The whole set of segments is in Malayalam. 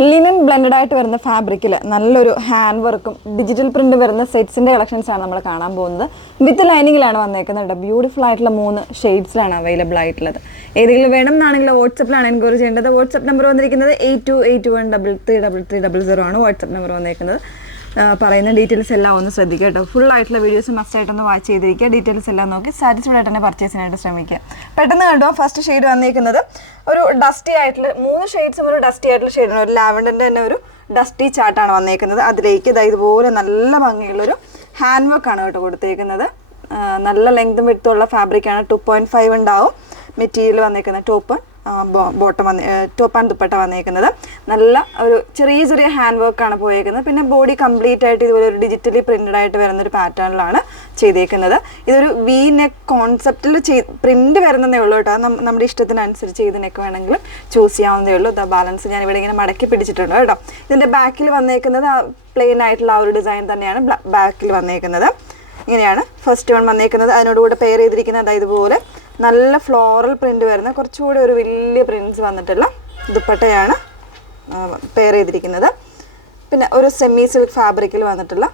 ലിനൻ ബ്ലെൻഡഡ് ആയിട്ട് വരുന്ന ഫാബ്രിക്കിൽ നല്ലൊരു ഹാൻഡ് വർക്കും ഡിജിറ്റൽ പ്രിന്റ് വരുന്ന സെറ്റ്സിൻ്റെ കളക്ഷൻസ് ആണ് നമ്മൾ കാണാൻ പോകുന്നത്. വിത്ത് ലൈനിങ്ങിലാണ് വന്നേക്കുന്നത്. ബ്യൂട്ടിഫുൾ ആയിട്ടുള്ള 3 ഷെയ്ഡ്സിലാണ് അവൈലബിൾ ആയിട്ടുള്ളത്. ഏതെങ്കിലും വേണം എന്നാണെങ്കിൽ വാട്സപ്പിലാണ് എൻക്വയറി ചെയ്യേണ്ടത്. വാട്സപ്പ് നമ്പർ വന്നിരിക്കുന്നത് 8281333300 ആണ് വാട്സപ്പ് നമ്പർ വന്നേക്കുന്നത്. പറയുന്ന ഡീറ്റെയിൽസ് എല്ലാം ഒന്ന് ശ്രദ്ധിക്കുക കേട്ടോ. ഫുൾ ആയിട്ടുള്ള വീഡിയോസ് മസ്റ്റായിട്ടൊന്ന് വാച്ച് ചെയ്തിരിക്കുക. ഡീറ്റെയിൽസ് എല്ലാം നോക്കി സാറ്റിസ്ഫൈഡ് ആയിട്ട് തന്നെ പർച്ചേസിനായിട്ട് ശ്രമിക്കുക. പെട്ടെന്ന് കണ്ടോ, ഫസ്റ്റ് ഷെയ്ഡ് വന്നിരിക്കുന്നത് ഒരു ഡസ്റ്റി ആയിട്ടുള്ള 3 ഷെയ്ഡ്സും ഒരു ഡസ്റ്റി ആയിട്ടുള്ള ഷെയ്ഡാണ്. ഒരു ലാവൻഡറിൻ്റെ തന്നെ ഒരു ഡസ്റ്റി ചാർട്ടാണ് വന്നേക്കുന്നത്. അതിലേക്ക് ഇതുപോലെ നല്ല ഭംഗിയുള്ളൊരു ഹാൻഡ് വർക്കാണ് കേട്ടോ കൊടുത്തേക്കുന്നത്. നല്ല ലെങ്തും വിഡ്ത്തുള്ള ഫാബ്രിക്കാണ്. 2.5 ഉണ്ടാവും മെറ്റീരിയൽ വന്നേക്കുന്നത്. ബോട്ടം ടോപ്പ് ആൻഡ് ദുപ്പട്ട വന്നേക്കുന്നത്. നല്ല ഒരു ചെറിയ ചെറിയ ഹാൻഡ് വർക്കാണ് പോയേക്കുന്നത്. പിന്നെ ബോഡി കംപ്ലീറ്റ് ആയിട്ട് ഇതുപോലെ ഒരു ഡിജിറ്റലി പ്രിന്റഡ് ആയിട്ട് വരുന്നൊരു പാറ്റേണിലാണ് ചെയ്തേക്കുന്നത്. ഇതൊരു വി നെക്ക് കോൺസെപ്റ്റിൽ പ്രിന്റ് വരുന്നതേ ഉള്ളൂ കേട്ടോ. നമ്മുടെ ഇഷ്ടത്തിനനുസരിച്ച് ഏത് നെക്ക് വേണമെങ്കിലും ചൂസ് ചെയ്യാവുന്നതേ ഉള്ളൂ. ബാലൻസ് ഞാൻ ഇവിടെ ഇങ്ങനെ മടക്കി പിടിച്ചിട്ടുണ്ട് കേട്ടോ. ഇതിൻ്റെ ബാക്കിൽ വന്നേക്കുന്നത് പ്ലെയിൻ ആയിട്ടുള്ള ആ ഒരു ഡിസൈൻ തന്നെയാണ് ബാക്കിൽ വന്നേക്കുന്നത്. ഇങ്ങനെയാണ് ഫസ്റ്റ് വൺ വന്നേക്കുന്നത്. അതിനോടുകൂടെ പെയർ ചെയ്തിരിക്കുന്നത് ഇതുപോലെ നല്ല ഫ്ലോറൽ പ്രിന്റ് വരുന്ന കുറച്ചുകൂടി ഒരു വലിയ പ്രിന്റ്സ് വന്നിട്ടുള്ള ദുപ്പട്ടയാണ് പെയർ ചെയ്തിരിക്കുന്നത്. പിന്നെ ഒരു സെമി സിൽക്ക് ഫാബ്രിക്കിൽ വന്നിട്ടുള്ള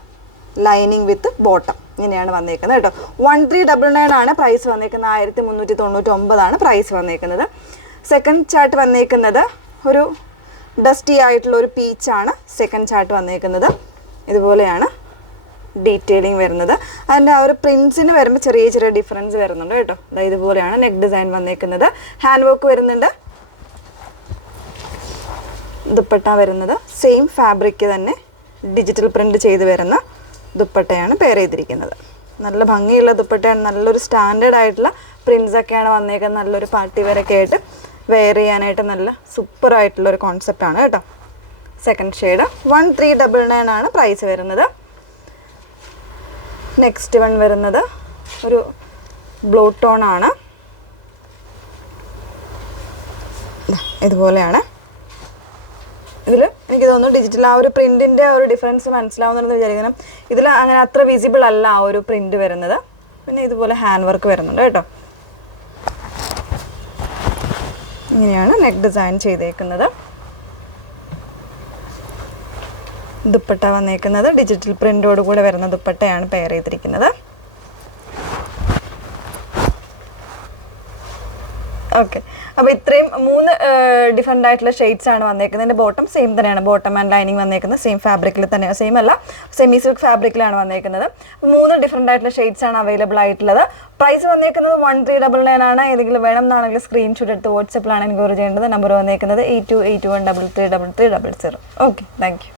ലൈനിങ് വിത്ത് ബോട്ടം ഇങ്ങനെയാണ് വന്നേക്കുന്നത് കേട്ടോ. 1399 ആണ് പ്രൈസ് വന്നേക്കുന്നത്. 1399 പ്രൈസ് വന്നേക്കുന്നത്. സെക്കൻഡ് ചാർട്ട് വന്നേക്കുന്നത് ഒരു ഡസ്റ്റി ആയിട്ടുള്ള ഒരു പീച്ചാണ് സെക്കൻഡ് ചാർട്ട് വന്നേക്കുന്നത്. ഇതുപോലെയാണ് ഡീറ്റെയിലിംഗ് വരുന്നത്. അതിൻ്റെ ആ ഒരു പ്രിൻസിന് വരുമ്പോൾ ചെറിയ ചെറിയ ഡിഫറൻസ് വരുന്നുണ്ട് കേട്ടോ. ഇതുപോലെയാണ് നെക്ക് ഡിസൈൻ വന്നേക്കുന്നത്. ഹാൻഡ് വർക്ക് വരുന്നുണ്ട്. ദുപ്പട്ട വരുന്നത് സെയിം ഫാബ്രിക് തന്നെ ഡിജിറ്റൽ പ്രിന്റ് ചെയ്ത് വരുന്ന ദുപ്പട്ടയാണ് പെയർ ചെയ്തിരിക്കുന്നത്. നല്ല ഭംഗിയുള്ള ദുപ്പട്ടയാണ്. നല്ലൊരു സ്റ്റാൻഡേർഡ് ആയിട്ടുള്ള പ്രിൻസ് ഒക്കെയാണ് വന്നേക്കുന്നത്. നല്ലൊരു പാർട്ടി വെയറൊക്കെ ആയിട്ട് വെയർ ചെയ്യാനായിട്ട് നല്ല സൂപ്പർ ആയിട്ടുള്ളൊരു കോൺസെപ്റ്റാണ് കേട്ടോ. സെക്കൻഡ് ഷെയ്ഡ് 1399 ആണ് പ്രൈസ് വരുന്നത്. നെക്സ്റ്റ് വൺ വരുന്നത് ഒരു ബ്ലൂ ടോൺ ആണ്. ഇതുപോലെയാണ്. ഇതിൽ എനിക്ക് തോന്നുന്നു ഡിജിറ്റൽ ആ ഒരു പ്രിൻറ്റിൻ്റെ ഒരു ഡിഫറൻസ് മനസ്സിലാവുന്നുണ്ടെന്ന് വിചാരിക്കണം. ഇതിൽ അങ്ങനെ അത്ര വിസിബിൾ അല്ല ആ ഒരു പ്രിൻറ്റ് വരുന്നത്. പിന്നെ ഇതുപോലെ ഹാൻഡ് വർക്ക് വരുന്നുണ്ട് കേട്ടോ. ഇങ്ങനെയാണ് നെക്ക് ഡിസൈൻ ചെയ്തേക്കുന്നത്. ദുപ്പട്ട വന്നേക്കുന്നത് ഡിജിറ്റൽ പ്രിന്റോട് കൂടെ വരുന്ന ദുപ്പട്ടയാണ് പെയർ ചെയ്തിരിക്കുന്നത്. ഓക്കെ, അപ്പോൾ ഇത്രയും 3 ഡിഫറെൻ്റ് ആയിട്ടുള്ള ഷെയ്ഡ്സ് ആണ് വന്നേക്കുന്നത്. എൻ്റെ ബോട്ടം സെയിം തന്നെയാണ്. ബോട്ടം ആൻഡ് ലൈനിങ് വന്നേക്കുന്നത് സെയിം ഫാബ്രിക്കിൽ തന്നെയാണ്. സെയിം അല്ല, സെമി സിൽക്ക് ഫാബ്രിക്കിലാണ് വന്നേക്കുന്നത്. 3 ഡിഫറെൻ്റ് ആയിട്ടുള്ള ഷെയ്ഡ്സ് ആണ് അവൈലബിൾ ആയിട്ടുള്ളത്. പ്രൈസ് വന്നേക്കുന്നത് 1399 ആണ്. ഏതെങ്കിലും വേണം എന്നാണെങ്കിൽ സ്ക്രീൻഷോട്ട് എടുത്ത് വാട്സപ്പിലാണ് എൻക്വയറി ചെയ്യേണ്ടത്. നമ്പർ വന്നേക്കുന്നത് 8281333300. Okay, thank you.